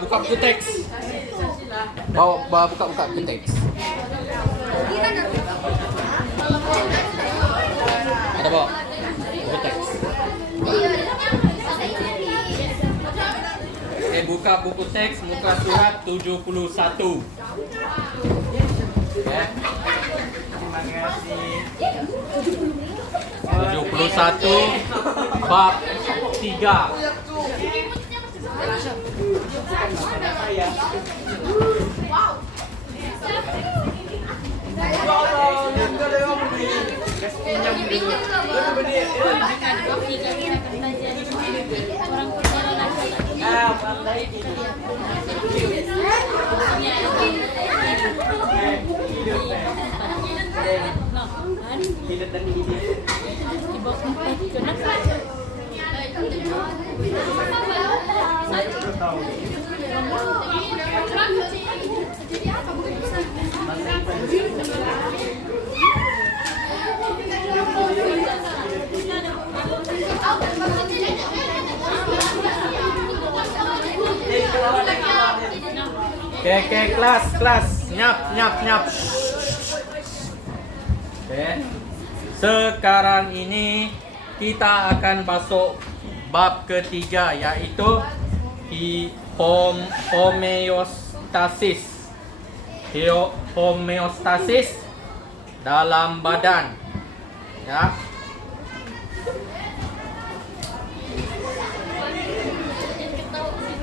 buka buku teks. Buka buku teks. Ada bawa buku teks. Buka buku teks muka surat 71. Terima kasih. 71 bab 3. Hidup dan hidup. Oke, kelas. Nyap. Oke. Sekarang ini kita akan masuk bab ketiga, yaitu homeostasis dalam badan. Ya.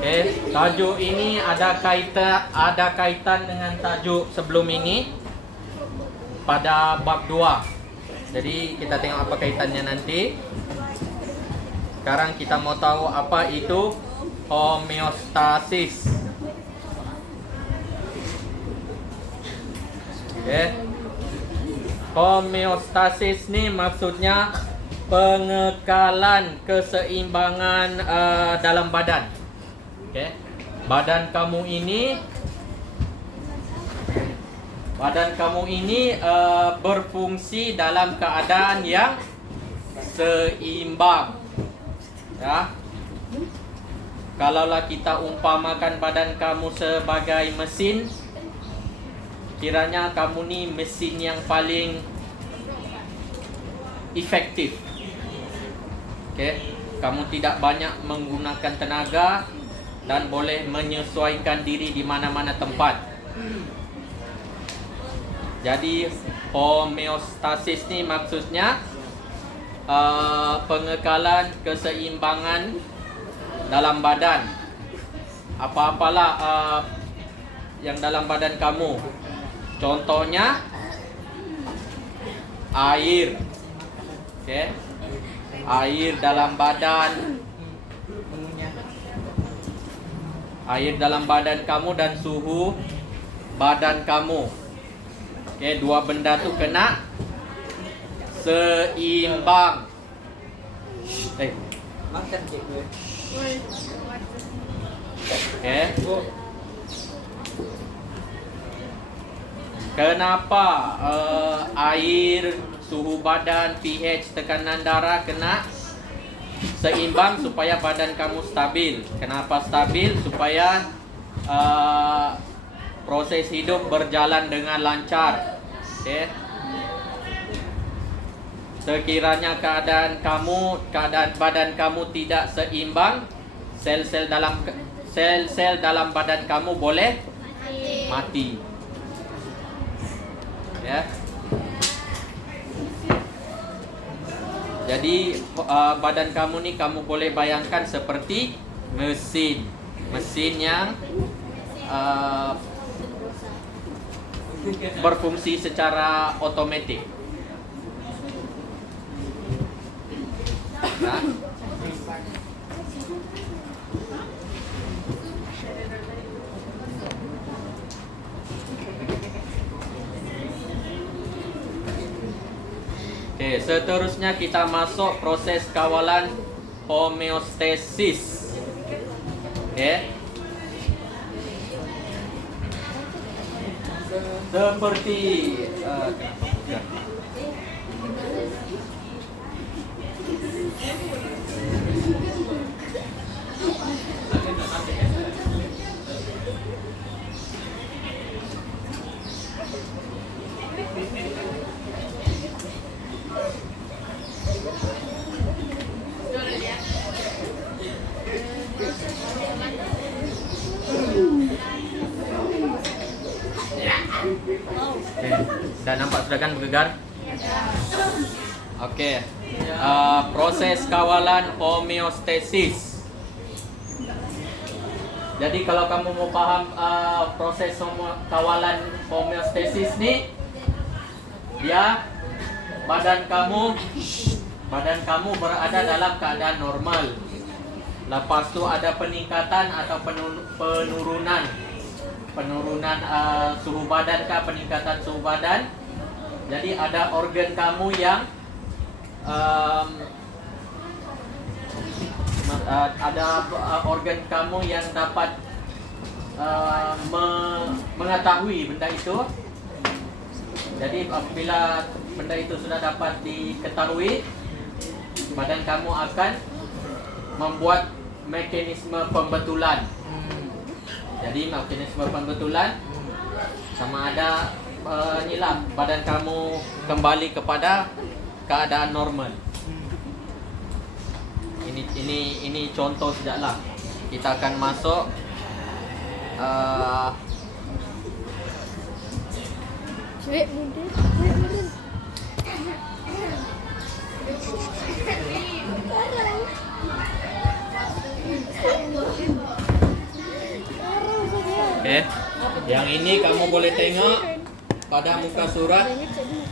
Oke, tajuk ini ada kaitan dengan tajuk sebelum ini pada bab 2. Jadi kita tengok apa kaitannya nanti. Sekarang kita mau tahu apa itu homeostasis. Oke. Homeostasis ni maksudnya pengekalan keseimbangan dalam badan. Oke. Badan kamu ini berfungsi dalam keadaan yang seimbang. Ya. Kalaulah kita umpamakan badan kamu sebagai mesin, kiranya kamu ni mesin yang paling efektif. Okey, kamu tidak banyak menggunakan tenaga dan boleh menyesuaikan diri di mana-mana tempat. Jadi homeostasis ni maksudnya pengekalan keseimbangan dalam badan. Apa-apalah yang dalam badan kamu. Contohnya air. Okey. Air dalam badan. Air dalam badan kamu dan suhu badan kamu. Okey, dua benda tu kena seimbang. Makan cikgu. Okey. Kenapa air, suhu badan, pH, tekanan darah kena seimbang supaya badan kamu stabil? Kenapa stabil? Supaya proses hidup berjalan dengan lancar. Okay. Sekiranya keadaan badan kamu tidak seimbang, sel-sel dalam badan kamu boleh mati. Ya. Jadi badan kamu ni kamu boleh bayangkan seperti mesin yang berfungsi secara otomatik. Nah. Okey, seterusnya kita masuk proses kawalan homeostasis. Okey. Seperti sudah kan bergegar? Oke. Proses kawalan homeostasis. Jadi kalau kamu mau paham proses kawalan homeostasis nih, dia badan kamu berada dalam keadaan normal. Lepas tu ada peningkatan atau penurunan suhu badan kah, peningkatan suhu badan. Jadi ada organ kamu yang organ kamu yang dapat mengetahui benda itu. Jadi apabila benda itu sudah dapat diketahui, badan kamu akan membuat mekanisme pembetulan. Jadi mekanisme pembetulan sama ada inilah badan kamu kembali kepada keadaan normal. Ini contoh sajalah. Kita akan masuk yang ini kamu boleh tengok pada muka surat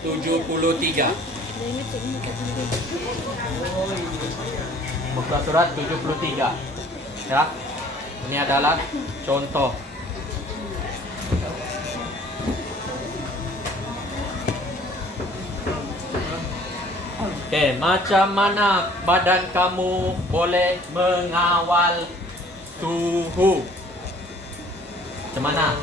73. Muka surat 73. Ya. Ini adalah contoh. Macam mana badan kamu boleh mengawal suhu? Macam mana?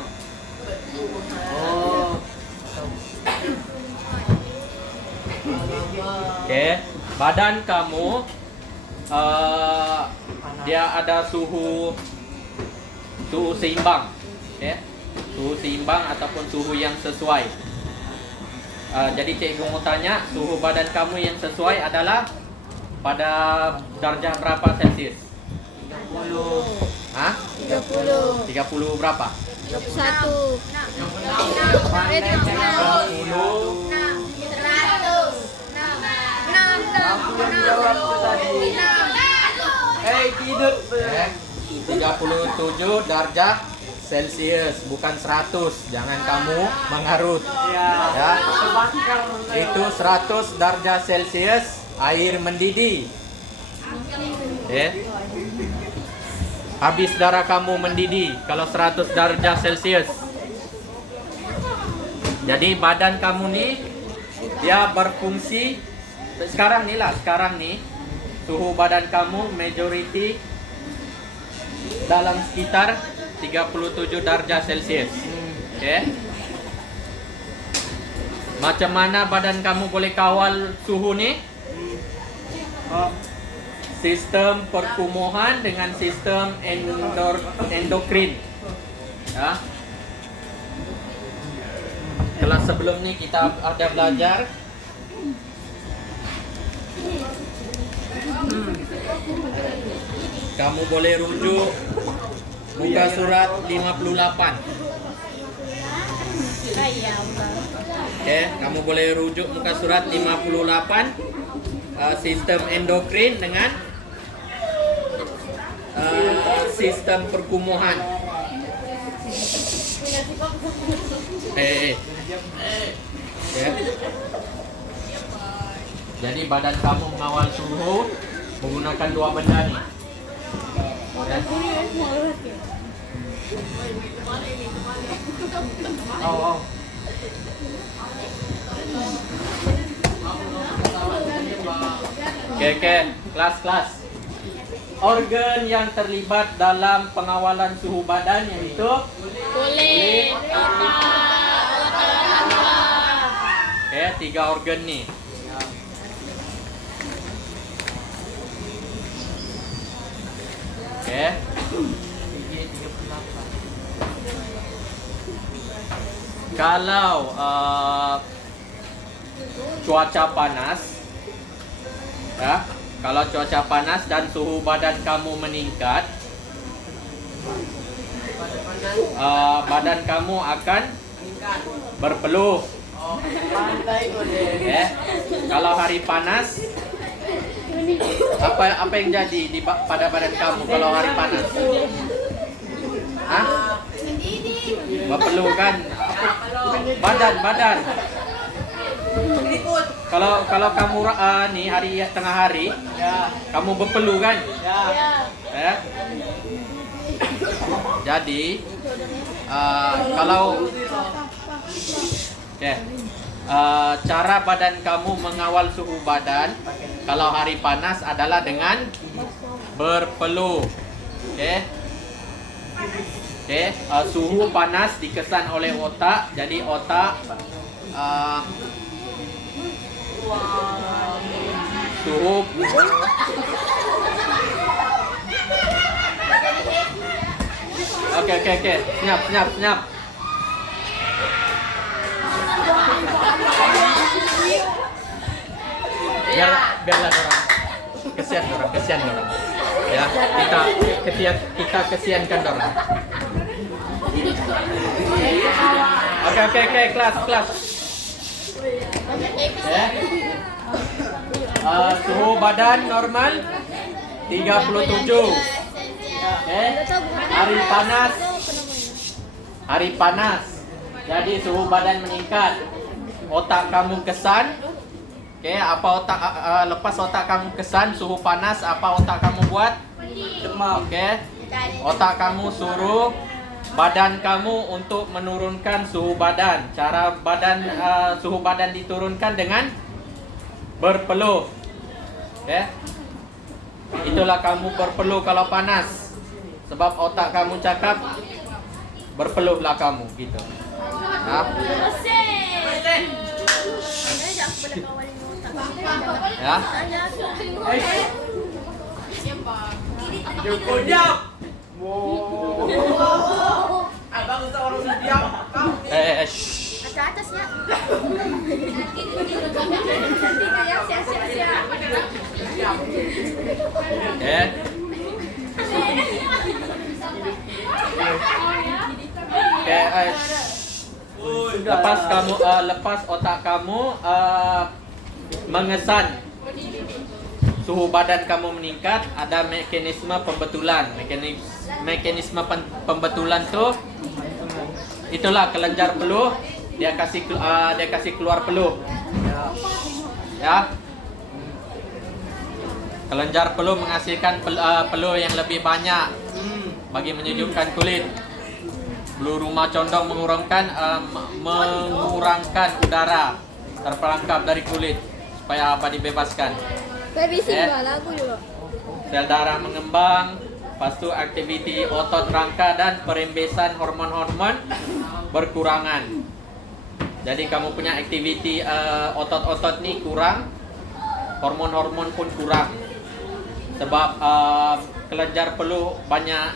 Badan kamu dia ada suhu seimbang. Suhu seimbang ataupun suhu yang sesuai. Jadi cikgu mau tanya, suhu badan kamu yang sesuai adalah pada darjah berapa Celsius? 30. Hah? 30 berapa? 1 Tidur. 37 darjah Celsius, bukan 100. Jangan kamu mengarut. Ya. Itu 100 darjah Celsius air mendidih. Habis darah kamu mendidih kalau 100 darjah Celsius. Jadi badan kamu nih dia berfungsi sekarang nih suhu badan kamu majority dalam sekitar 37 darjah Celsius. Macam mana badan kamu boleh kawal suhu nih? Sistem perkumuhan dengan sistem endokrin. Ya. Kelas sebelum ni kita ada belajar kamu boleh rujuk muka surat 58. Kamu boleh rujuk muka surat 58. Sistem endokrin dengan sistem perkumuhan. Jadi badan kamu mengawal suhu menggunakan dua benda ni. Kelas. Organ yang terlibat dalam pengawalan suhu badan yaitu kulit, tiga organ ni. Kalau cuaca panas, ya, kalau cuaca panas dan suhu badan kamu meningkat, badan kamu akan berpeluh. Pantai kulit. Oke. Kalau hari panas, apa yang jadi pada badan kamu kalau hari panas? Hah? Berpeluh kan? Badan. Kalau kamu nih hari tengah hari, Ya. kamu berpeluh kan? Ya. Ya. Jadi kalau cara badan kamu mengawal suhu badan kalau hari panas adalah dengan berpeluh. Suhu panas dikesan oleh otak, jadi otak suhu Oke. Senyap. Biarlah orang. Kesian orang. Ya, kita kesiankan orang. Oke, kelas. Suhu badan normal 37. Hari panas. Jadi suhu badan meningkat. Otak kamu kesan. Lepas otak kamu kesan suhu panas, apa otak kamu buat? Demam. Otak kamu suruh badan kamu untuk menurunkan suhu badan. Cara suhu badan diturunkan dengan berpeluh. Itulah kamu berpeluh kalau panas. Sebab otak kamu cakap berpeluhlah kamu gitu. Ya. Cukup diam. Abang usah orang diam. Atas ya. Lepas otak kamu mengesan suhu badan kamu meningkat, ada mekanisme pembetulan. Mekanisme pembetulan tuh itulah kelenjar peluh, dia kasih keluar peluh. Ya. Kelenjar peluh menghasilkan peluh yang lebih banyak bagi menyejukkan kulit. Bulu rumah condong mengurangkan udara terperangkap dari kulit supaya dibebaskan. Lagu juga. Sel darah mengembang, lepas itu aktiviti otot rangka dan perembesan hormon-hormon berkurangan. Jadi kamu punya aktiviti otot-otot nih kurang, hormon-hormon pun kurang. Sebab kelenjar peluh banyak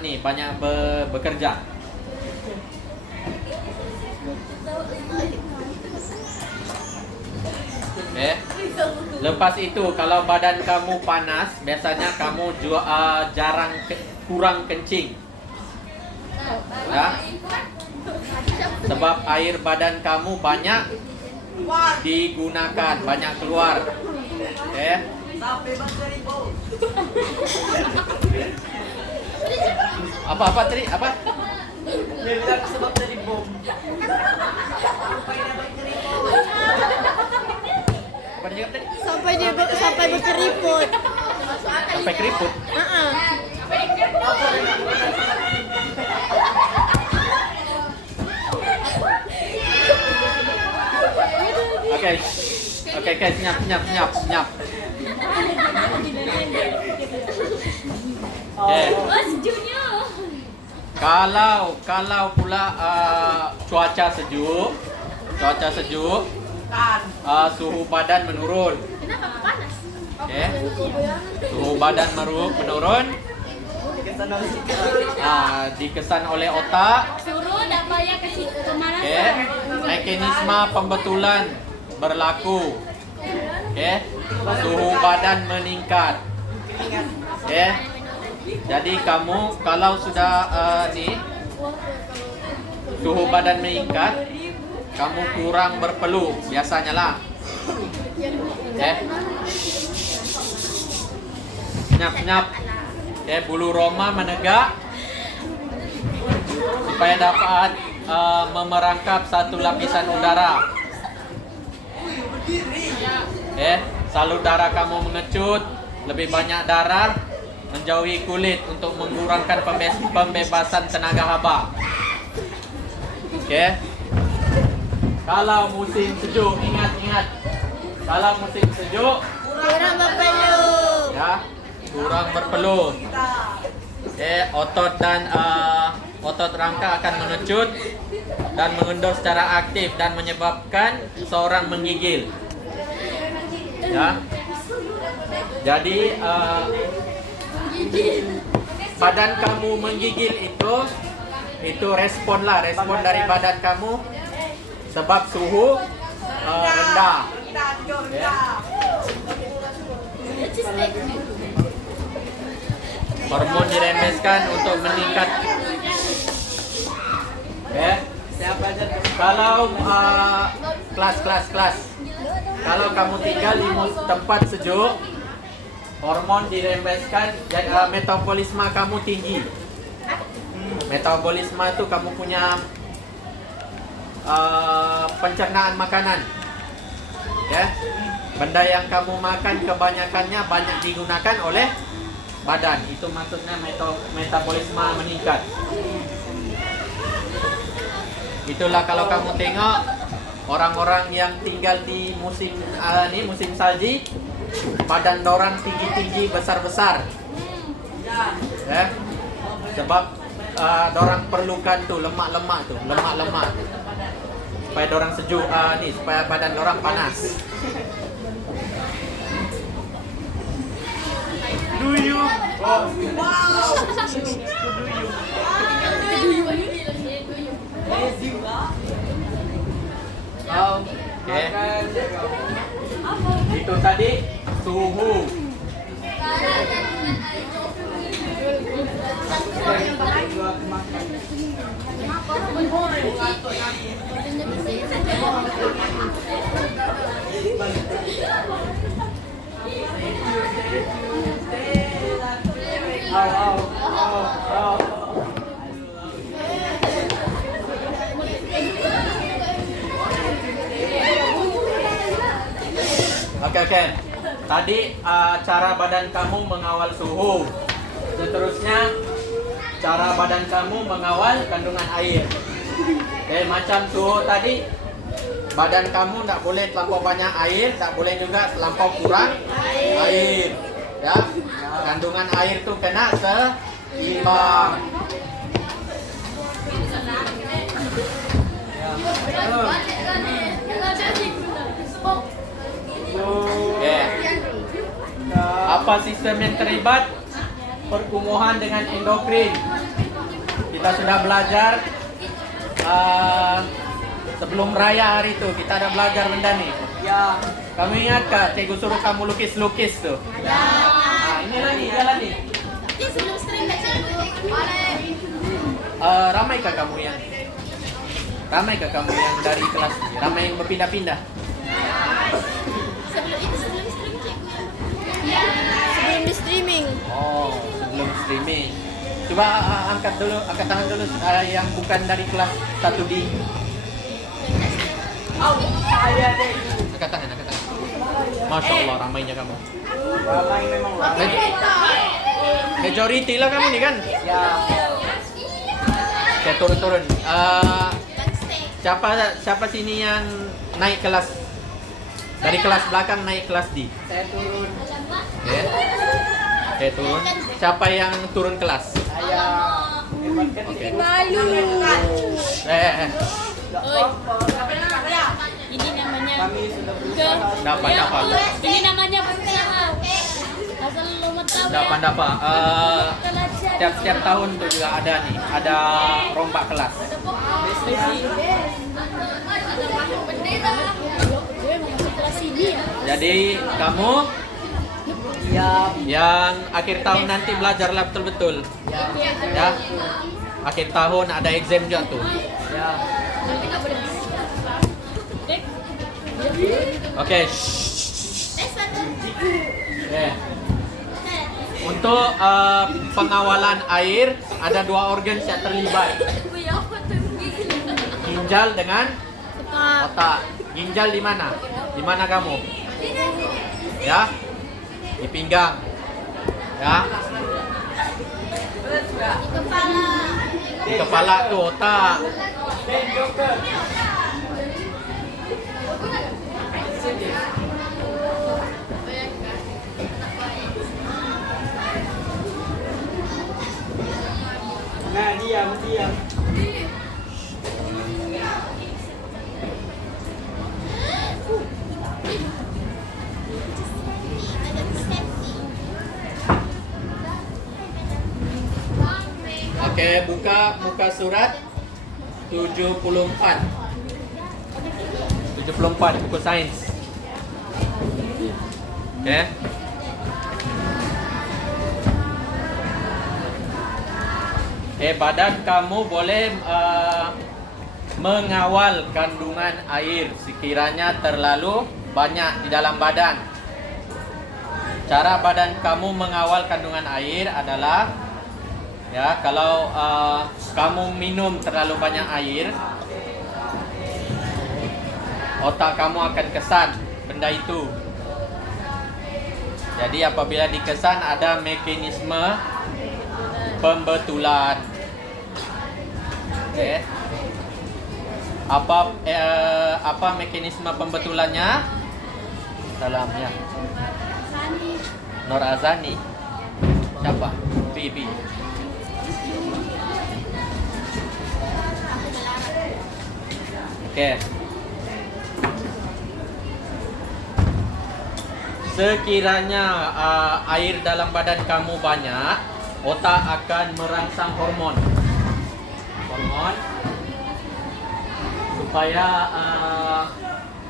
bekerja. Lepas itu kalau badan kamu panas, biasanya kamu kurang kencing. Ya? Sebab air badan kamu banyak digunakan, banyak keluar. Apa tadi? Apa? Dia bilang sebab tadi bom. Apa dia cakap tadi? Sampai berkeriput. Sampai keriput. Oke, senyap. Kalau pula cuaca sejuk, suhu badan menurun. Kenapa panas? Suhu badan menurun. Dikesan oleh otak. Suruh apa ya kasih kemana? Mekanisme pembetulan berlaku. Suhu badan meningkat. Jadi kamu kalau sudah suhu badan meningkat, kamu kurang berpeluh biasanya lah. Oke. Senyap-senyap. Oke, bulu roma menegak supaya dapat memerangkap satu lapisan udara. Oke, salur darah kamu mengecut, lebih banyak darah menjauhi kulit untuk mengurangkan pembebasan tenaga haba. Oke. Kalau musim sejuk, ingat. Kalau musim sejuk, Kurang berpeluh. ya, kurang berpeluh. Oke, otot dan otot rangka akan mengecut dan mengendor secara aktif dan menyebabkan seorang menggigil. Ya. Jadi badan kamu menggigil itu respon dari badan kamu sebab suhu rendah. Ya. Hormon diremeskan untuk meningkat. Kalau kelas. Kalau kamu tinggal di tempat sejuk, hormon diremeskan dan metabolisme kamu tinggi. Metabolisme itu kamu punya pencernaan makanan. Ya. Benda yang kamu makan kebanyakannya banyak digunakan oleh badan. Itu maksudnya metabolisme meningkat. Itulah kalau kamu tengok orang-orang yang tinggal di musim salji, badan dorang tinggi-tinggi, besar-besar. Ya. Sebab dorang perlukan tuh lemak-lemak. Supaya dorang sejuk supaya badan dorang panas. Duyung. Oh. Oke. Itu tadi suhu. Oke. Tadi cara badan kamu mengawal suhu. Seterusnya cara badan kamu mengawal kandungan air. Oke, macam suhu tadi, badan kamu tidak boleh terlampau banyak air, tak boleh juga terlampau kurang air. Ya, kandungan air itu kena seimbang. Oke. Apa sistem yang terlibat? Perkumuhan dengan endokrin. Kita sudah belajar sebelum raya hari itu, kita ada belajar benda nih. Ya. Kamu ingat kah cikgu suruh kamu lukis-lukis tuh? Ya. Nah, ini lagi, jalan nih. Ini sebelum stream tak cikgu. Ramaikah kamu yang dari kelas? Ramai yang berpindah-pindah? Sebelum stream cikgu. Sebelum di streaming. Oh, sebelum streaming. Coba angkat tangan dulu yang bukan dari kelas 1D. Angkat tangan. Masya Allah, ramainya kamu. Ramai memang ramai. Majority lah kamu nih kan? Ya. Oke, turun. Siapa sini yang naik kelas? Dari kelas belakang naik kelas D. Saya turun. Oke, turun. Siapa yang turun kelas? Saya. Oke. Malu. Ini namanya Kami sudah berusaha. Dapat. Ini namanya bersama. Asal lo mau tahu ya. Dapat. Setiap tahun tuh juga ada nih, ada rombak kelas. Jadi kamu yang akhir tahun nanti belajarlah betul-betul. Ya. Akhir tahun ada exam juga tuh. Ya. Oke. Oke. Untuk pengawalan air ada 2 organ yang terlibat. Ginjal dengan otak. Ginjal di mana? Di mana kamu? Ya. Di pinggang. Ya. Di kepala tuh otak. Nah, diam. Oke, buka muka surat 74. 74 buku sains. Oke. Badan kamu boleh mengawal kandungan air sekiranya terlalu banyak di dalam badan. Cara badan kamu mengawal kandungan air adalah, ya, kalau kamu minum terlalu banyak air, otak kamu akan kesan benda itu. Jadi apabila dikesan ada mekanisme pembetulan. Oke. Apa mekanisme pembetulannya? Salam ya. Nur Azani. Siapa? Bibi. Oke. Sekiranya air dalam badan kamu banyak, otak akan merangsang hormon supaya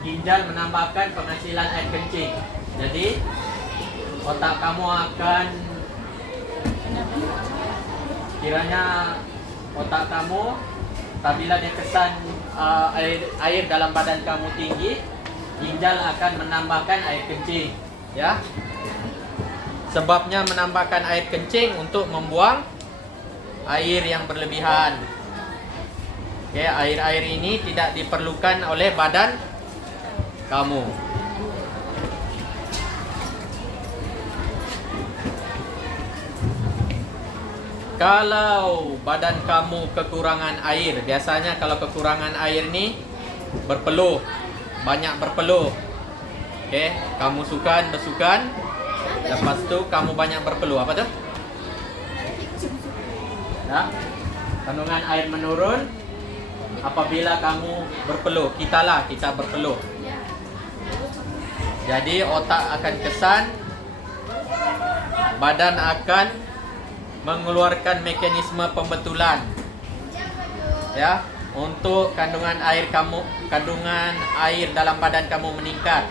ginjal menambahkan penghasilan air kencing. Jadi otak kamu akan, kiranya otak kamu apabila dia kesan air dalam badan kamu tinggi, ginjal akan menambahkan air kencing, ya. Sebabnya menambahkan air kencing untuk membuang air yang berlebihan. Oke, air-air ini tidak diperlukan oleh badan kamu. Kalau badan kamu kekurangan air, biasanya kalau kekurangan air ini berpeluh, banyak berpeluh. Oke, kamu bersukan, lepas tu kamu banyak berpeluh. Apa tu? Ya, kandungan air menurun apabila kamu berpeluh. Kita berpeluh. Jadi otak akan kesan, badan akan mengeluarkan mekanisme pembetulan, ya, untuk kandungan air dalam badan kamu meningkat.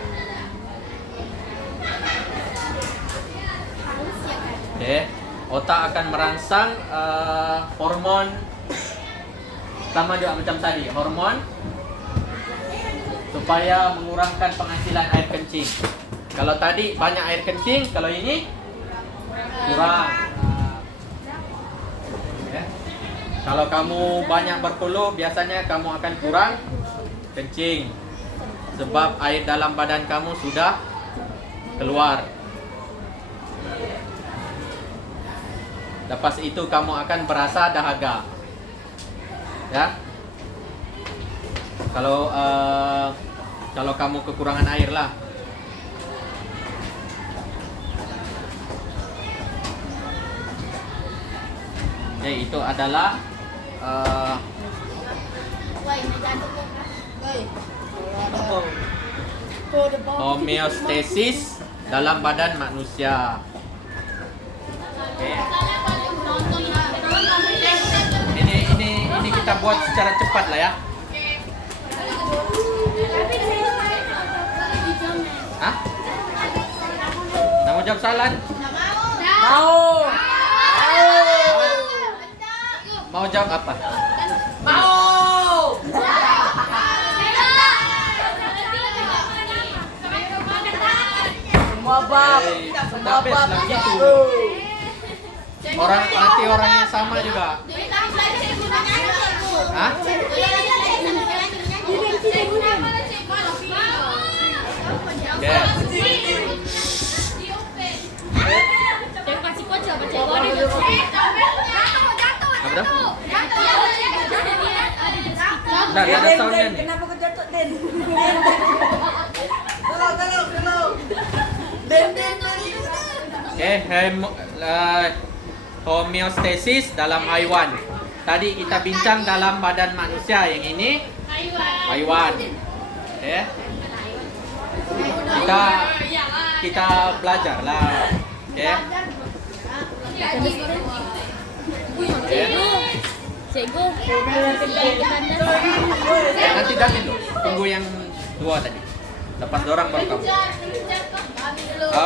Okay. Otak akan merangsang hormon, sama juga macam tadi, hormon supaya mengurangkan penghasilan air kencing. Kalau tadi banyak air kencing, kalau ini kurang. Okay. Kalau kamu banyak berpeluh, biasanya kamu akan kurang kencing sebab air dalam badan kamu sudah keluar. Lepas itu kamu akan berasa dahaga, ya. Kalau kamu kekurangan air lah. Oke, itu adalah homeostasis dalam badan manusia. Oke. Ini kita buat secara cepat lah, ya. Hah? Nak mau jawab soalan? Mau. Mau jawab apa? Mau. Sembabab. Udah best lah gitu. Nanti orang yang sama juga. Hah? Oke. Apa dah? Udah, ada soundnya nih. Kenapa kau jatuh, Den? Tolong. Den. Homeostasis dalam haiwan. Tadi kita bincang dalam badan manusia, yang ini haiwan. Oke. Kita belajar lah. Oke. Cikgu. Nanti ganti dulu. Tunggu yang dua tadi. Lepas dorang baru kamu.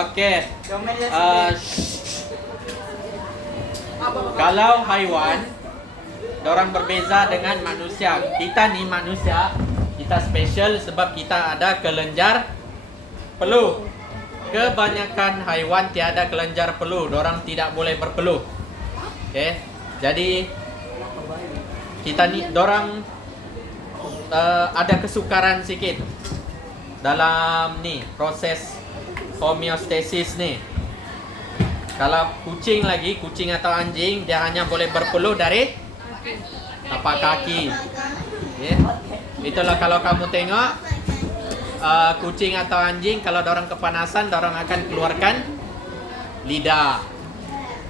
Oke. Kalau haiwan, dorang berbeza dengan manusia. Kita nih manusia, kita spesial sebab kita ada kelenjar peluh. Kebanyakan haiwan tiada kelenjar peluh. Dorang tidak boleh berpeluh. Oke. Jadi kita nih, dorang ada kesukaran sikit dalam nih proses homeostasis nih. Kalau kucing atau anjing, dia hanya boleh berpeluh dari tapak kaki. Yeah. Itulah kalau kamu tengok kucing atau anjing, kalau dorang kepanasan, dorang akan keluarkan lidah.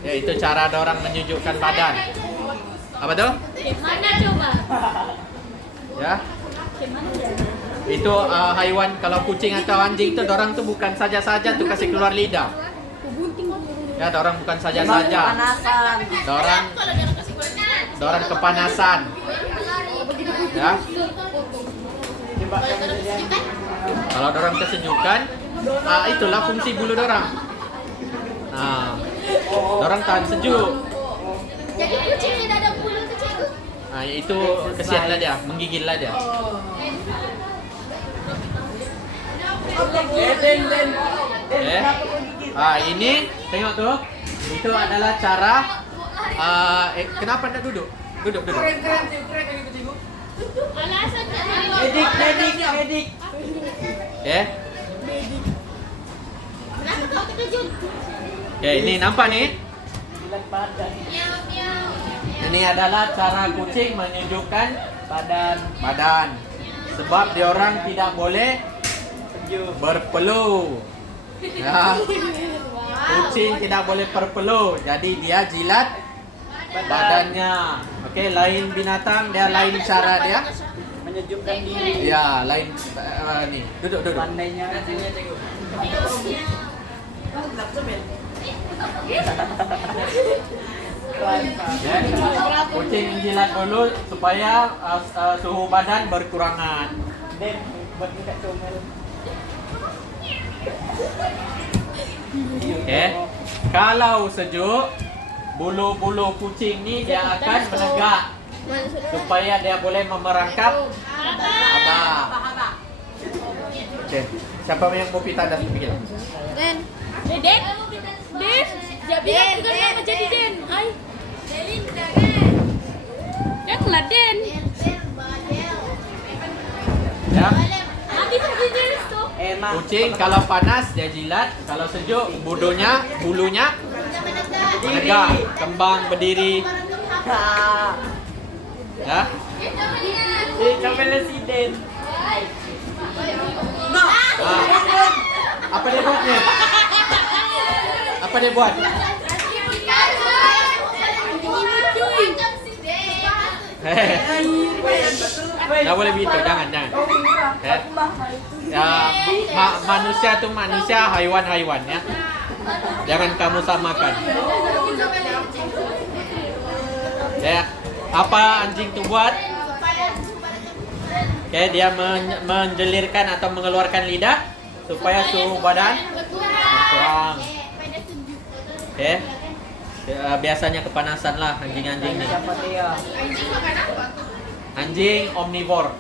Ya, itu cara dorang menyejukkan badan. Apa tuh? Mana coba? Ya. Itu haiwan, kalau kucing atau anjing itu dorang tuh bukan saja-saja tuh kasih keluar lidah. Ya, dorang bukan saja-saja. Dorang kepanasan. Ya. Kalau dorang kesejukan, itulah fungsi bulu dorang. Nah, dorang tahan sejuk. Jadi kucing tidak ada bulu tuh, cikgu. Nah, itu kesianlah dia, menggigillah dia. Den. Ini tengok tuh. Itu adalah cara kenapa anda duduk? Duduk. Medik. Oke. Kenapa kau terkejut? Oke, ini nampak nih. Jilat badan. Ini adalah cara kucing menyejukkan badan. Sebab dia orang tidak boleh berpeluh. Ya. Kucing tidak boleh berpeluh, jadi dia jilat badannya. Oke, lain binatang dia lain cara dia Menyejukkan diri. ya, lain nih. Duduk. Pandainya. Ya. Kucing menjilat dulu supaya suhu badan berkurangan. Den, buat kita comel. Oke. Kalau sejuk, bulu-bulu kucing ni dia akan menegak supaya dia boleh memerangkap abah. Oke. Siapa yang mau pita dah pikir? Den. Den. Jangan nama jadi Den. Ay. Janganlah Den. Ya. Nanti pergi Den tu. Enak. Kucing kalau panas dia jilat, kalau sejuk bulunya menegak, kembang berdiri. Ya. Comel si Den. Apa dia buat ni? Apa dia buat? Tak boleh begitu, jangan. Ya, manusia tu manusia, haiwan ya. Jangan kamu samakan. Ya, apa anjing tu buat? Oke, dia menjelirkan atau mengeluarkan lidah supaya suhu badan berkurang. Oke. Biasanya kepanasan lah anjing-anjing ni. Siapa dia? Anjing omnivore.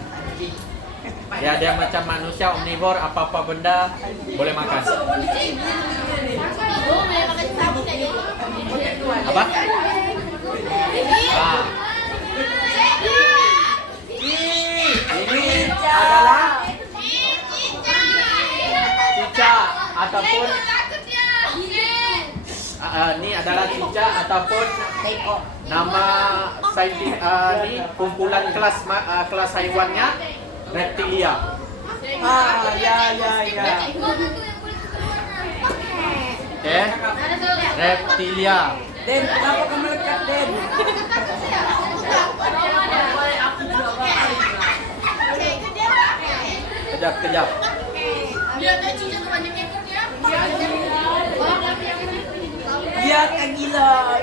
Dia macam manusia omnivore, apa-apa benda boleh makan. Apa? Ah. Ini adalah cicak ataupun ini adalah cicak ataupun nama saintis ni kumpulan kelas haiwannya reptilia. Ya. Okay. Reptilia. Den, kenapa kamu melekat, Den? Kejap. Dia kan gila.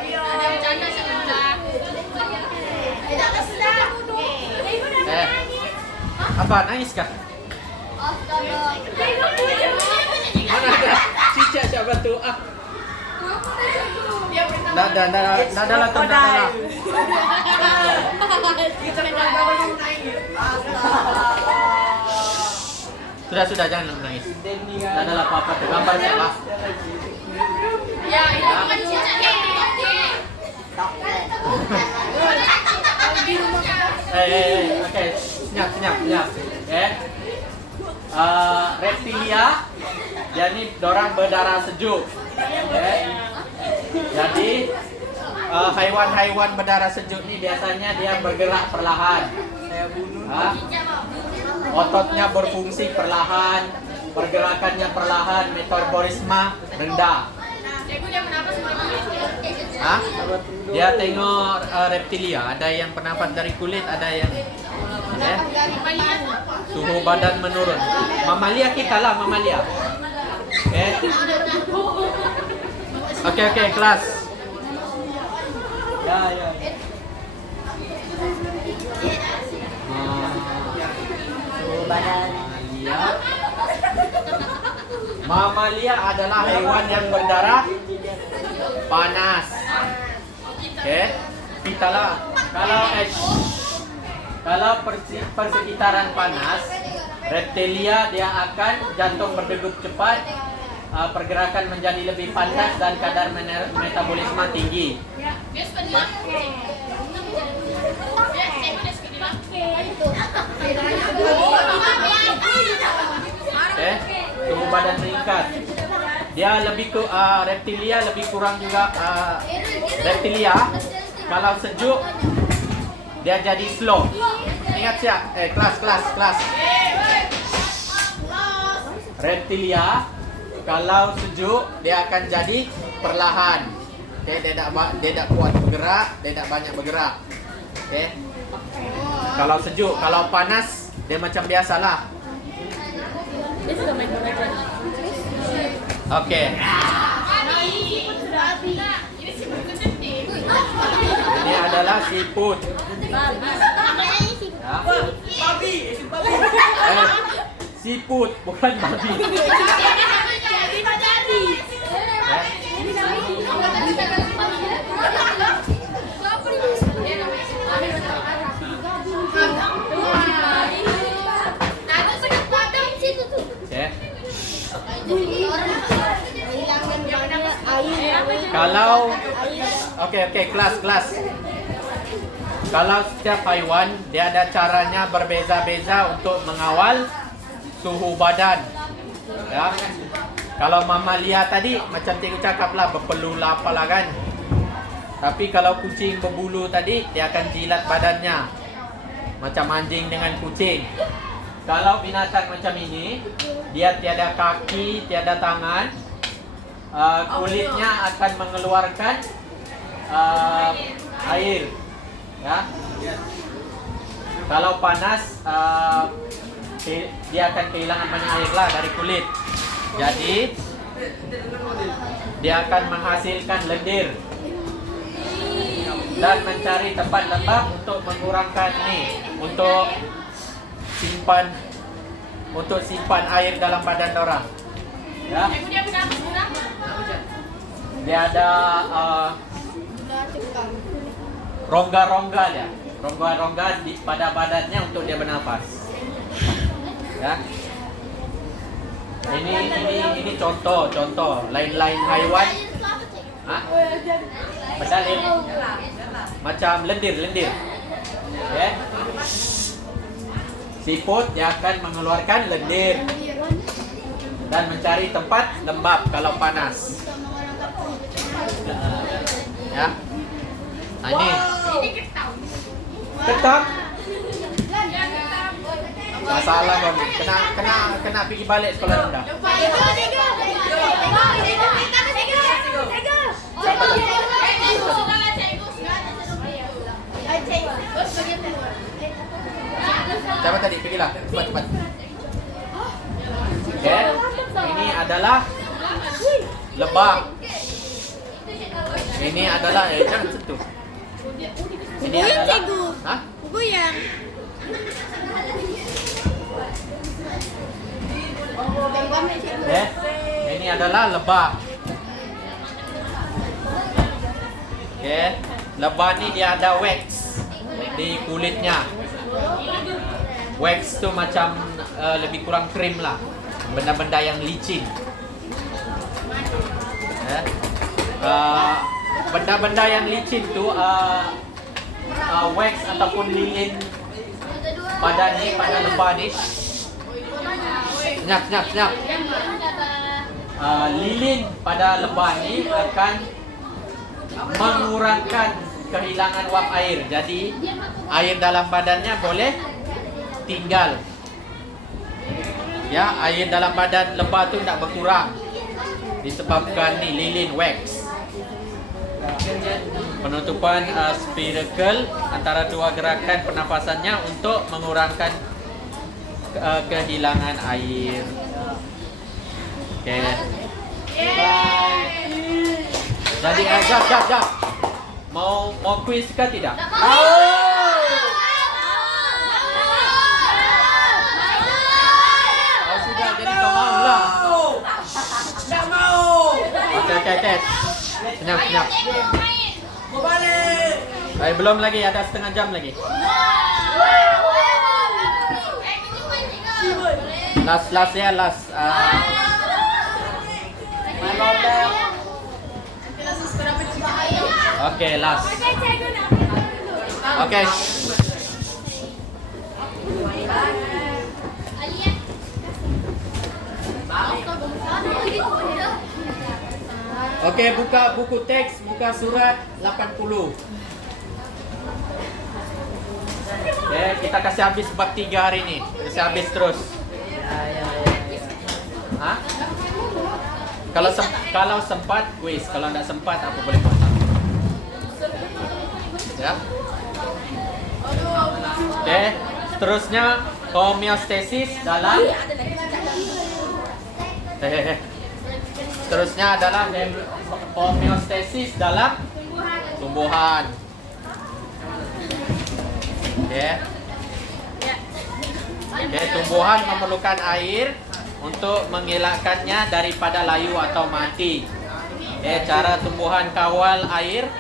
Apa nangis kah? Mana ada cicak siapa tu? Dah lah. Sudah jangan menangis. Dah lah apa-apa tergambar salah. Ya, itu bukan cicak Okey, senyap. Okay. Reptilia, dia ni dorang berdarah sejuk. Okay. Jadi haiwan-haiwan berdarah sejuk ni biasanya dia bergerak perlahan. Ototnya berfungsi perlahan, pergerakannya perlahan, metabolisme rendah. Dia tengok reptilia, ada yang bernafas dari kulit, ada yang suhu badan menurun. Mamalia kita lah, mamalia. Okey, kelas. Ya. Mamalia adalah haiwan yang berdarah panas. Okey, kita lah. Kalau persekitaran panas, reptilia dia akan jantung berdegup cepat, pergerakan menjadi lebih panas dan kadar metabolisme tinggi. Tubuh badan meningkat. Dia lebih ke reptilia lebih kurang juga reptilia kalau sejuk dia jadi slow. Ingat siap? Kelas. Reptilia kalau sejuk dia akan jadi perlahan. Okay, dia tak kuat bergerak, dia tak banyak bergerak. Okay. Kalau sejuk, kalau panas dia macam biasalah. Okey. Ini adalah siput. Ya. Siput bukan babi. Kalau okey kelas. Kalau setiap haiwan dia ada caranya berbeza-beza untuk mengawal suhu badan. Ya. Kalau mamalia tadi macam cikgu cakaplah berpeluh lah apalah kan. Tapi kalau kucing berbulu tadi dia akan jilat badannya. Macam anjing dengan kucing. Kalau binatang macam ini dia tiada kaki, tiada tangan, kulitnya akan mengeluarkan air. Ya. Kalau panas dia akan kehilangan banyak air lah dari kulit. Jadi dia akan menghasilkan lendir dan mencari tempat lembab untuk mengurangkan ini, untuk simpan air dalam badan orang. Ya. Dia ada rongga-rongga dia. Rongga-rongga pada badannya untuk dia bernafas. Ya. Ini contoh lain-lain haiwan. Hah? Berdalin. Macam lendir. Ya. Siput dia akan mengeluarkan lendir dan mencari tempat lembab kalau panas. Ya. Nah, ini ketam. Masalah kan. Kena pergi balik sekolah rendah. Siapa tadi? Pergilah. Cepat. Okay. Ini adalah lebah. Ini adalah jangan sentuh. Ini adalah hah? Goyang. Okay. Ini adalah lebah. Okay. Lebah ni dia ada wax di kulitnya. Wax tu macam lebih kurang krim lah. Benda-benda yang licin. Benda-benda yang licin tu wax ataupun lilin pada lebah ni. Senyap. Lilin pada lebah ni akan mengurangkan kehilangan uap air. Jadi air dalam badannya boleh tinggal. Ya, air dalam badan lebah tu tidak berkurang disebabkan ni lilin wax. Penutupan spirakel antara dua gerakan pernafasannya untuk mengurangkan kehilangan air. Okay. Jadi jap. Mau quiz ke tidak? Sudah, jadi kau mau lah. Tak mau. Okay. Senyap. Mau balik. Belum lagi, ada setengah jam lagi. Last. Okay, last. Okay. Okay, buka buku teks, buka surat 80. Okay, kita kasih habis bab 3 hari ni. Kasih habis terus. Hah? Kalau sempat quiz, kalau tidak sempat apa boleh buat. Ya. Okay, seterusnya homeostasis dalam seterusnya adalah homeostasis dalam tumbuhan. Okay, tumbuhan memerlukan air untuk mengelakkannya daripada layu atau mati. Cara tumbuhan kawal air.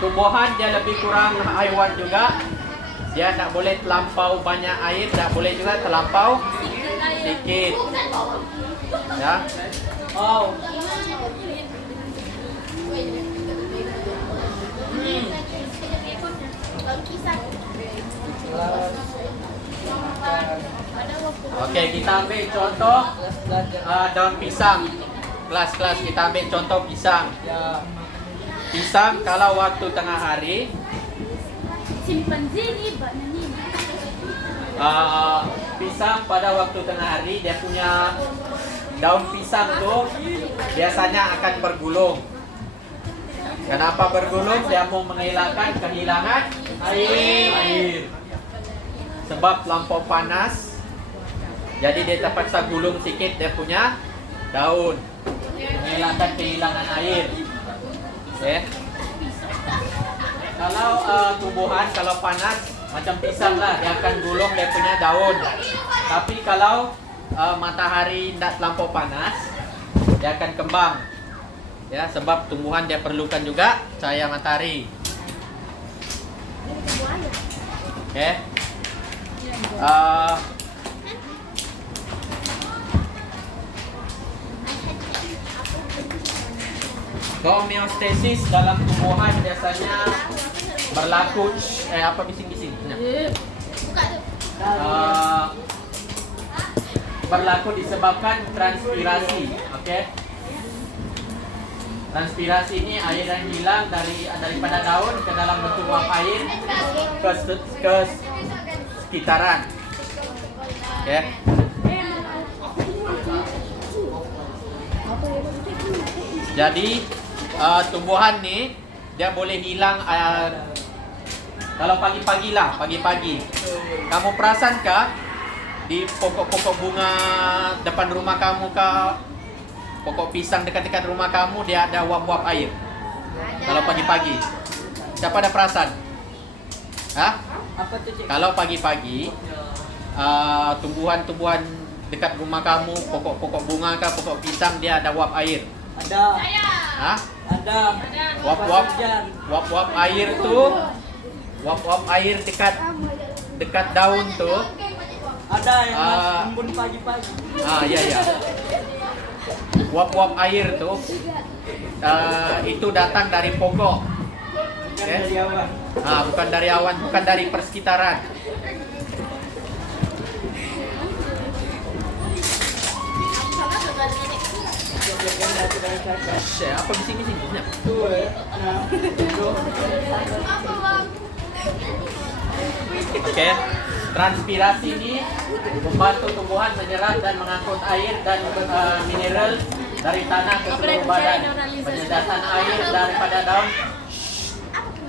Tumbuhan dia lebih kurang haiwan juga. Dia tak boleh terlampau banyak air, tak boleh juga terlampau sedikit. Ya. Okey, kita ambil contoh daun pisang. Kelas kita ambil contoh pisang. Pisang kalau waktu tengah hari pisang pada waktu tengah hari dia punya daun pisang tu biasanya akan bergulung. Kenapa bergulung? Dia mau mengelakkan kehilangan air. Sebab lampau panas, jadi dia terpaksa gulung sikit dia punya daun, mengelakkan kehilangan air. Kalau tumbuhan kalau panas macam pisang lah, dia akan gulung dia punya daun. Tapi kalau matahari tidak terlampau panas, dia akan kembang. Ya, sebab tumbuhan dia perlukan juga cahaya matahari. Oke. Uh, Homeostasis dalam tumbuhan biasanya berlaku apa bising-bising? Buka tuh. Berlaku disebabkan transpirasi, oke? Transpirasi ini air yang hilang daripada daun ke dalam bentuk uap air ke sekitaran, oke? Jadi tumbuhan nih dia boleh hilang kalau pagi-pagi lah, pagi-pagi. Kamu perasan kah di pokok-pokok bunga depan rumah kamu kah, pokok pisang dekat-dekat rumah kamu dia ada uap-uap air? Kalau pagi-pagi, siapa ada perasan? Hah? Apa tuh, Cik? Kalau pagi-pagi tumbuhan-tumbuhan dekat rumah kamu, pokok-pokok bunga kah, pokok pisang dia ada uap air? Ada. Hah? Ada. Uap-uap air tuh, uap-uap air dekat daun tuh. Ada yang embun pagi-pagi. Iya. Uap-uap air tuh itu datang dari pokok. Bukan dari awan. Bukan dari awan, bukan dari persekitaran. Apa bising-bising? Tuh, nah, tuh. Oke. Transpirasi ini membantu tumbuhan menyerap dan mengangkut air dan mineral dari tanah ke seluruh badan.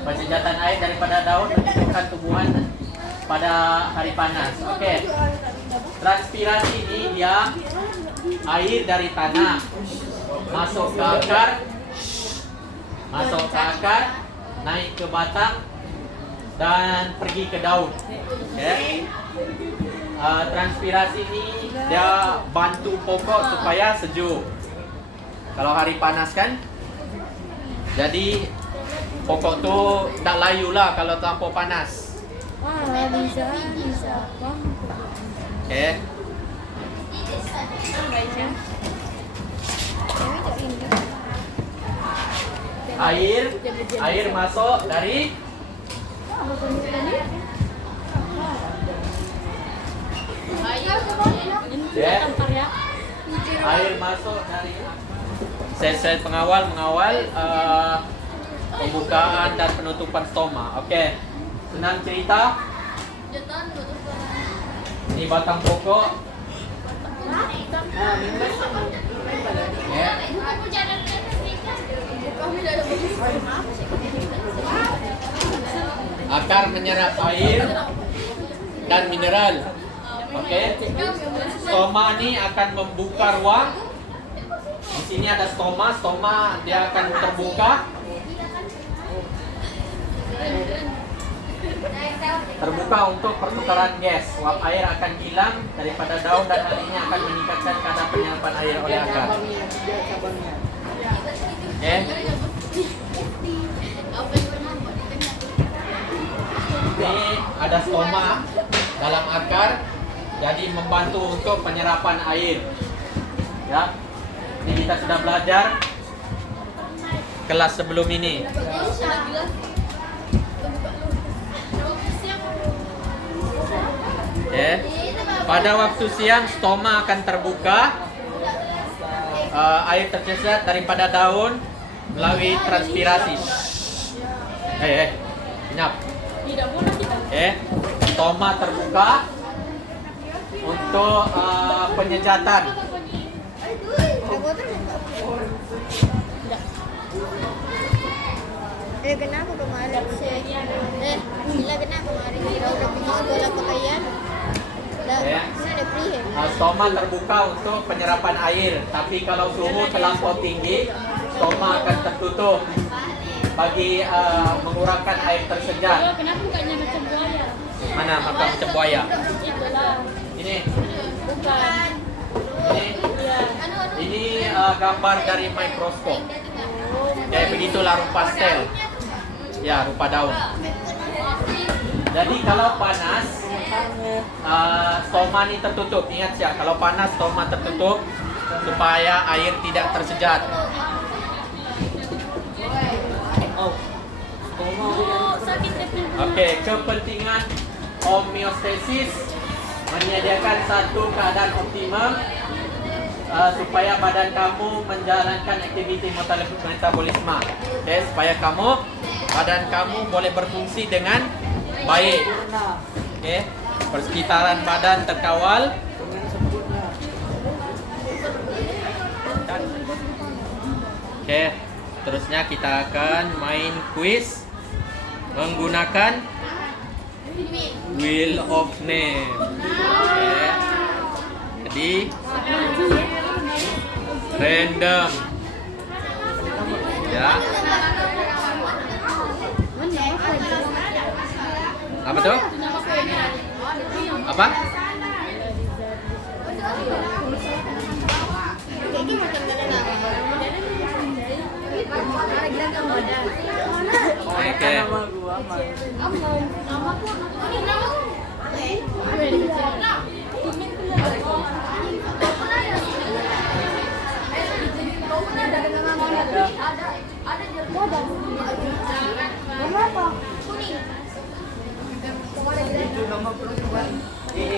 Penyedatan air daripada daun menghidupkan tumbuhan pada hari panas. Oke. Transpirasi ini dia air dari tanah masuk ke akar, naik ke batang dan pergi ke daun. Okay. Transpirasi ini dia bantu pokok supaya sejuk. Kalau hari panas kan, jadi pokok tuh tak layu lah kalau terlampau panas. Bisa. Okay. Air masuk dari air masuk dari sel-sel mengawal pembukaan dan penutupan stoma. Oke. Senang cerita. Ini batang pokok. Ya. Akar menyerap air dan mineral. Oke. Stoma ini akan membuka ruang. Di sini ada stoma dia akan terbuka. Terbuka untuk pertukaran gas. Uap air akan hilang daripada daun dan hal ini akan meningkatkan kadar penyerapan air oleh akar. Oke. Ini ada stoma dalam akar, jadi membantu untuk penyerapan air. Ya. Ini kita sudah belajar kelas sebelum ini. Okay. Pada waktu siang stoma akan terbuka, air tercecet daripada daun melalui transpirasi. Senyap. Stoma terbuka untuk penyejatan. Kenapa kemarin? Gila kenapa kemarin? Udah punya bola pakaian. Stoma terbuka untuk penyerapan air, tapi kalau suhu terlampau tinggi, stoma akan tertutup bagi mengurangkan air tersejar. Kenapa bukannya macam buaya? Mana maka macam buaya? Itulah. Ini. Bukan. Ini gambar dari mikroskop. Begitulah rupa sel. Ya, rupa daun. Jadi kalau panas, stoma ini tertutup. Ingat ya, kalau panas stoma tertutup supaya air tidak tersejat. Oh. Sakit ya. Oke, kepentingan homeostasis menyediakan satu keadaan optimum supaya badan kamu menjalankan aktiviti metabolisme. Oke, supaya badan kamu boleh berfungsi dengan baik. Sempurna. Oke, persekitaran badan terkawal. Dengan sempurna. Oke, terusnya kita akan main quiz menggunakan Wheel of Name. Oke. Jadi random. Ya. Apa tuh? Apa? Oke. Nama gua Aman. Itu nama perempuan. Oke.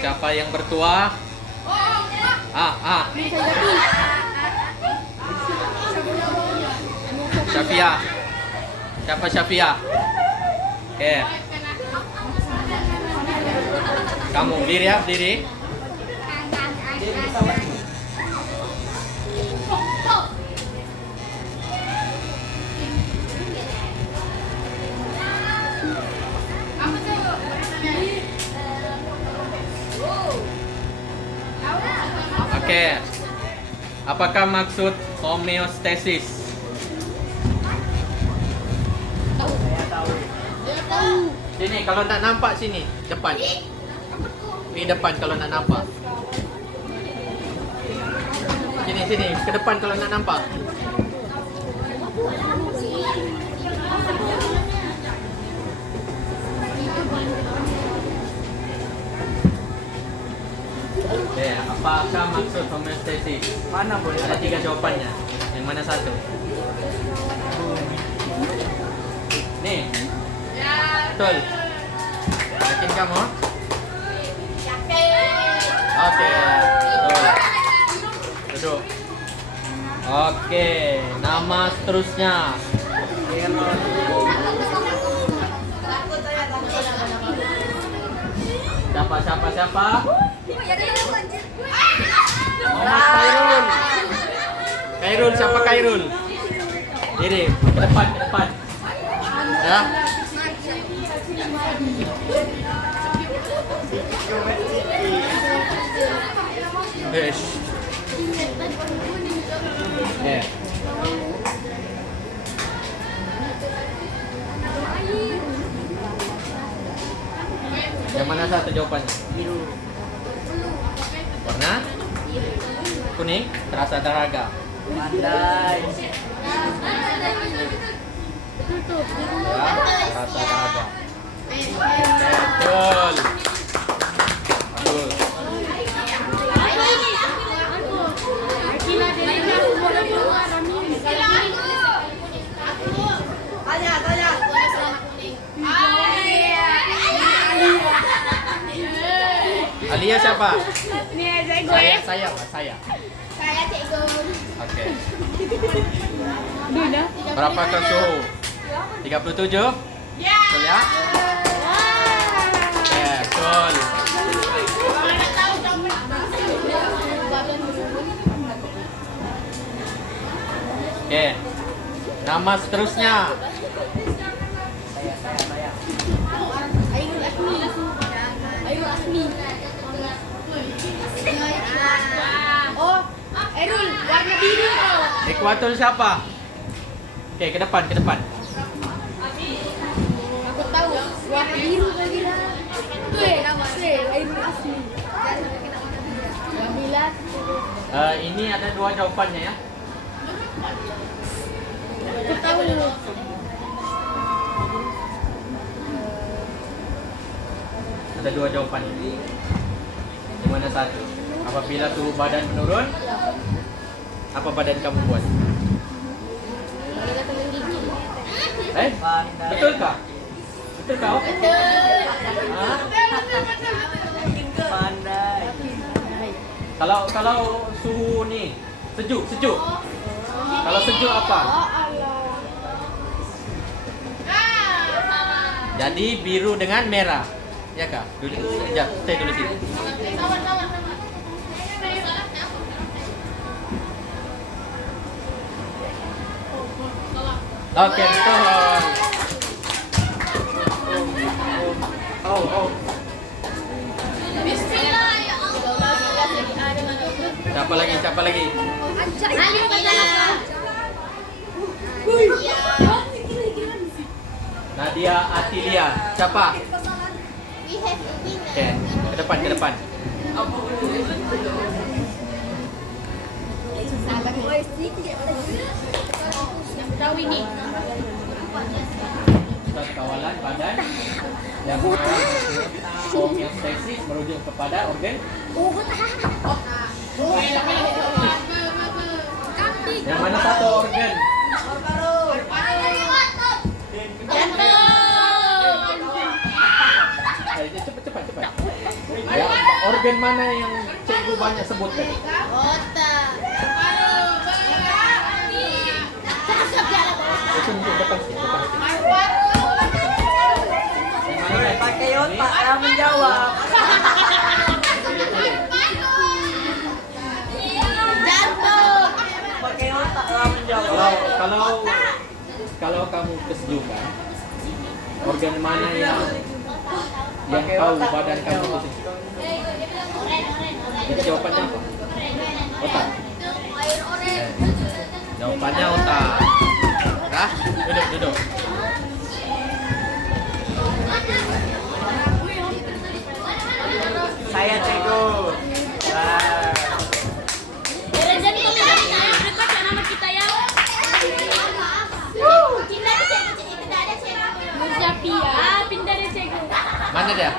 Siapa yang bertuah? Syafia. Siapa Syafia? Oke. Kamu berdiri ya, berdiri. Oke. Apakah maksud homeostasis? Sini kalau nak nampak sini, depan. Di depan kalau nak nampak. Sini ke depan kalau nak nampak. Apakah maksud homeostasis? Mana boleh? Ada 3 jawapannya. Yang mana satu? Nih. Betul. Yakin kamu? Oke. Betul. Duduk. Oke. Nama seterusnya. Siapa? Mas Khairul. Khairul, siapa Khairul? Ini, ke depan. Ya. Ya. Yang mana satu jawabannya? Biru. Warna? Kuning, terasa dahaga. Pandai. Ya, terasa dahaga. Betul. Betul. Alia siapa? Saya. Saya cikgu. Oke. Berapa ke suhu? 37? Ya. Betul ya? Betul. Oke. Nama seterusnya. Ayu Asmi. Oh, Erul, warna biru tau. Ekuator siapa? Oke, ke depan. Aku tahu, warna biru kau bilang. Ayu Asmi. 12. Ini ada 2 jawabannya ya. Aku tahu. Ada dua jawapan. Di mana satu? Apabila suhu badan menurun, apa badan kamu buat? Bila teman gigi. Pandai. Betulkah? Betulkah? Hah? Pandai. Kalau suhu ni sejuk. Kalau sejuk apa? Jadi biru dengan merah. Ya kak? Dulu, sekejap, saya dulu sini. Oke, betul. Oh. Bismillah ya Allah. Siapa lagi? Alif Nadia Atilia. Siapa? We have a winner. Oke, ke depan. Tahu ini. Pusat kawalan badan yang homeostasis merujuk kepada organ. Yang mana satu organ? Cepat. Ya, organ mana yang cikgu banyak sebut tadi? Otak. Itu untuk depan sini. Yang mana yang Pakai otak lah menjawab. Jantung. Pakai otak lah menjawab. Kalau kamu kesejukan, organ mana yang tahu badan kamu itu sejuk? Jadi jawabannya apa? Otak. Jawabannya otak. Dah, duduk. Saya cikgu. Wah. Jadi kami dekat ya nama kita ya. Nurjapia, pindah deh cikgu. Mana dia?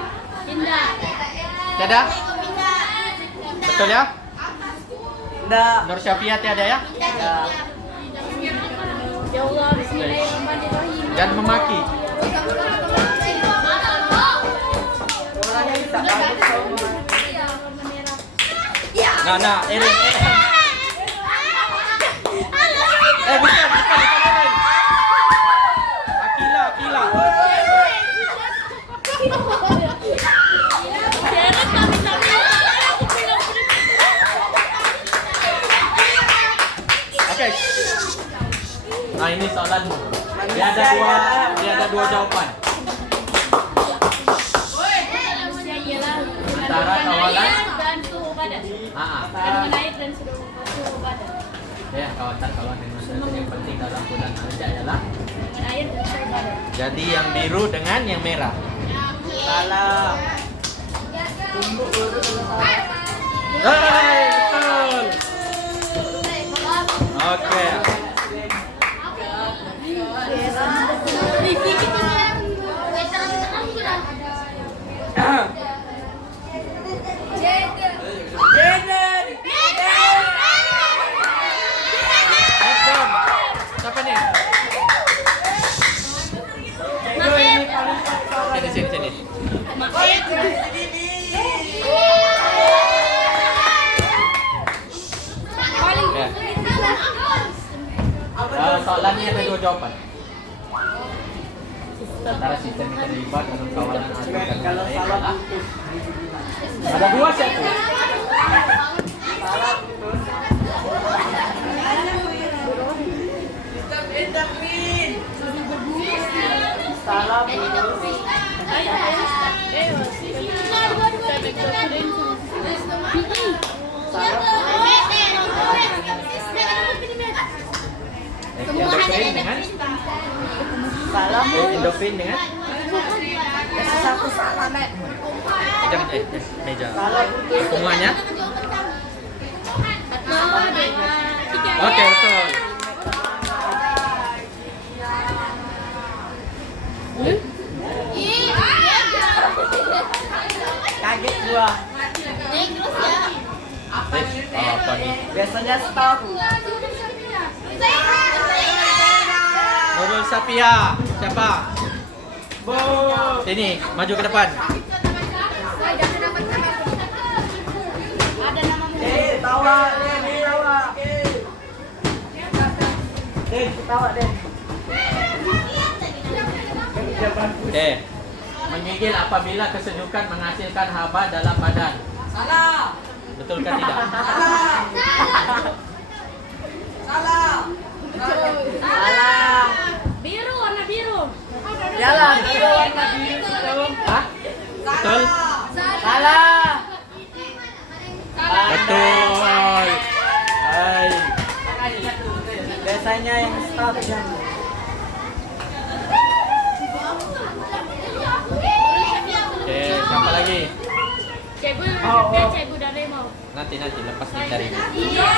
Pindah. Tiada? Betul ya? Enggak. Nur Syafia tiada ya? Ya. Ya Allah, bismillahirrahmanirrahim. Jangan memaki. Orangnya bisa bagus semua. Nah, Eren. Bukan Eren. Akila. Jarak kami sama. Oke. Nah, ini soalanmu. Dia ada dua jawaban. Manusia ialah Antara kawalan. dan suhu badan. Kandungan air dan suhu badan. Ya, kawan dengan yang penting dalam bulan Rajab adalah Kandungan air dan suhu badan. jadi yang biru dengan yang merah. Salah. Tunggu dulu salah. Hai, betul. Oke. Jaden. Head down. Siapa nih? Sini. Ya. Soalannya ada dua jawaban. Antara sistem yang terlibat dalam kawalan adu Kalau air salah adalah putus. ada dua set. Salah putus. Salah putus. Endofrin dengan Salah putus. endofrin dengan Satu salah nek. meja. Salah putus. Semuanya? Oke, betul. Kaget gua. Naik terus ya. Apa nih? Biasanya stop. Nurul Safia. Siapa? Bo. Sini, maju ke depan. Ada nama Tawa, Den, tawa. Den, ketawa, Den. Menggigil apabila kesejukan menghasilkan haba dalam badan. Salah. Betulkah tidak? Salah. Biru, warna biru. Jalan, biru warna biru situ. Hah? Betul? Salah. Betul. Hai. Biasanya yang stop jam. Oke, siapa lagi? Cikgu Oh, Safia, oh. cikgu dari mau. Nanti lepas nih dari ini. Iya.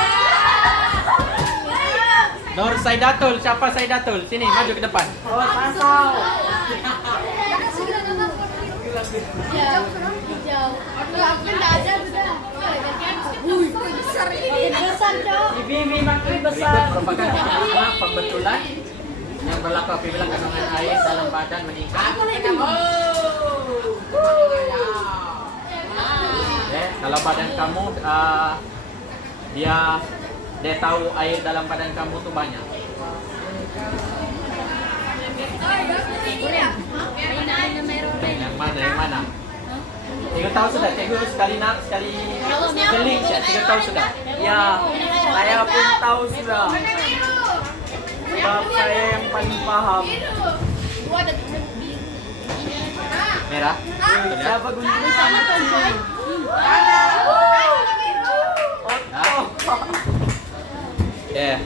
Nur Saidatul, siapa Saidatul? Sini, maju ke depan. Oh, pasau. Jauh. Aku enggak ada sudah. Besar ini. Besar, Cok. Si Bibi makin Berikut besar. merupakan beberapa pembetulan yang berlaku apabila kandungan air dalam badan meningkat. Kalau badan kamu dia tahu air dalam badan kamu tuh banyak. Yang mana? Yang mana? Tiga tahu sudah, cikgu sekali seling, tiga tahu sudah. Ya, saya pun tahu sudah. Sebab saya yang paling paham. Merah. Betul ya? Siapa gunting sama kecil? Oh, Ya.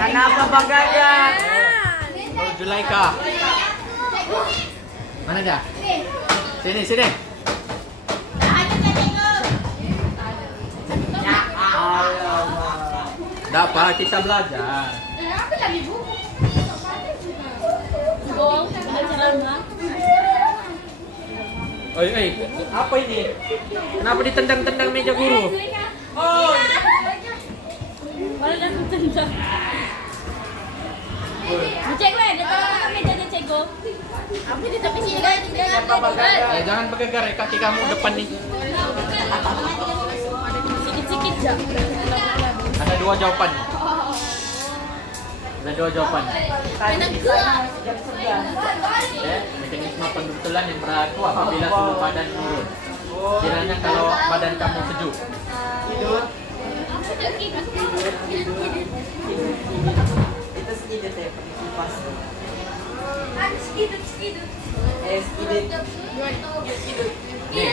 kenapa Bang Gagak? Nur Julaika. Mana dia? Sini, sini. Alamak. Dah apa kita belajar. Gong, ceramah. Oi, apa ini? Kenapa ditendang-tendang meja guru? Oh, Mana dah tendang. Cek gue, dia taruh ke mejanya Ceko. Aku di tepi sini kan dengan Bang Gagak? Jangan bergegar ya kaki kamu depan nih. Sikit-sikit aja. Ada dua jawaban. Ada dua jawaban. Tadi saya jam 11. Ya, mekanisme pembetulan yang berlaku apabila suhu badan turun. Kiranya kalau badan kamu sejuk. Tidur. Itu sedikit ya, pakai kipas. Sedikit. Nih,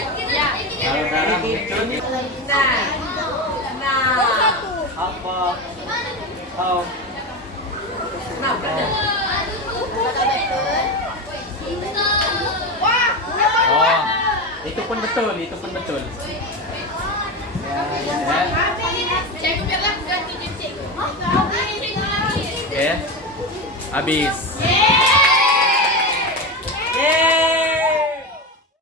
kalau darah turun, Apa? Oh. oh, itu pun betul, itu pun betul. Ya. Oke, habis.